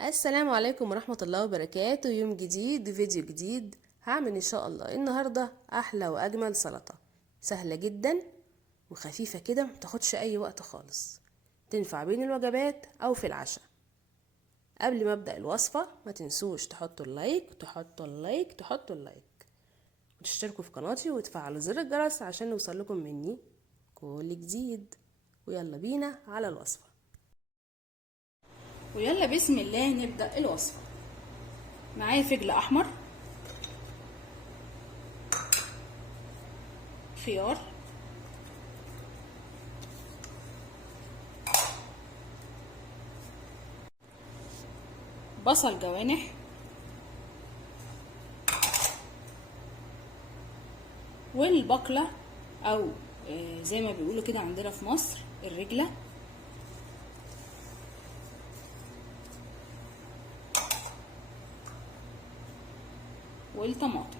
السلام عليكم ورحمة الله وبركاته. يوم جديد وفيديو جديد. هعمل ان شاء الله النهاردة احلى واجمل سلطة سهلة جدا وخفيفة كده، متاخدش اي وقت خالص، تنفع بين الوجبات او في العشاء. قبل ما ابدأ الوصفة ما تنسوش تحطوا اللايك وتشتركوا في قناتي وتفعلوا زر الجرس عشان يوصلكم مني كل جديد. ويلا بينا على الوصفة. ويلا بسم الله نبدأ الوصفة. معايا فجل احمر، خيار، بصل جوانح، والبقلة او زي ما بيقولوا كده عندنا في مصر الرجلة، والطماطم.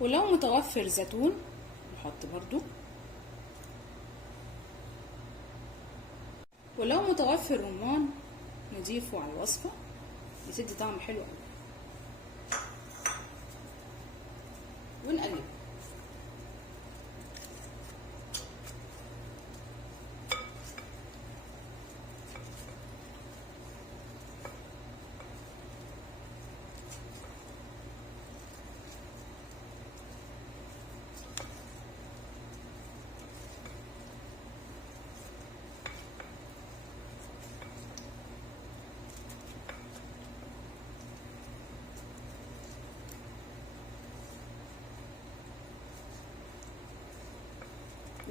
ولو متوفر زيتون نحط برضو، ولو متوفر رمان نضيفه على الوصفة بيدي طعم حلو قوي. ونقلب.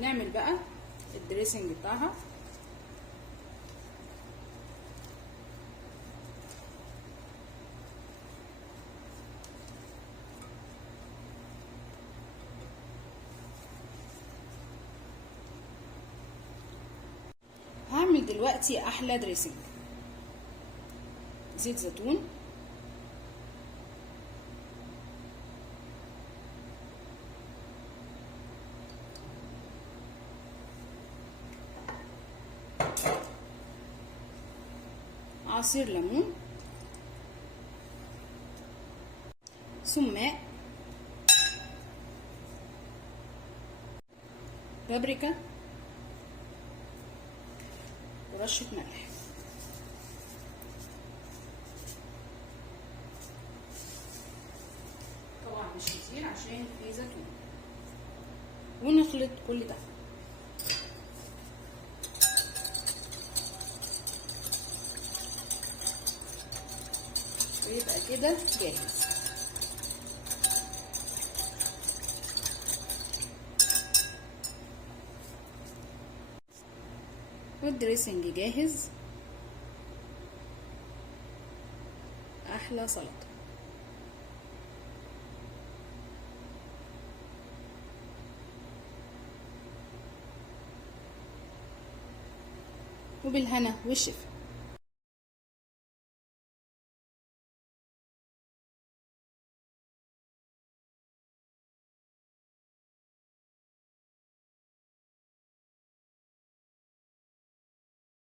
نعمل بقى الدريسنج بتاعها. هعمل دلوقتي احلى دريسنج. زيت زيتون، عصير ليمون، سماق، بابريكا، ورشة ملح. طبعا مش كتير عشان في زيتون. ونخلط كل ده. ويبقى كده جاهز. والدريسنج جاهز. احلى سلطة. وبالهنا والشفا.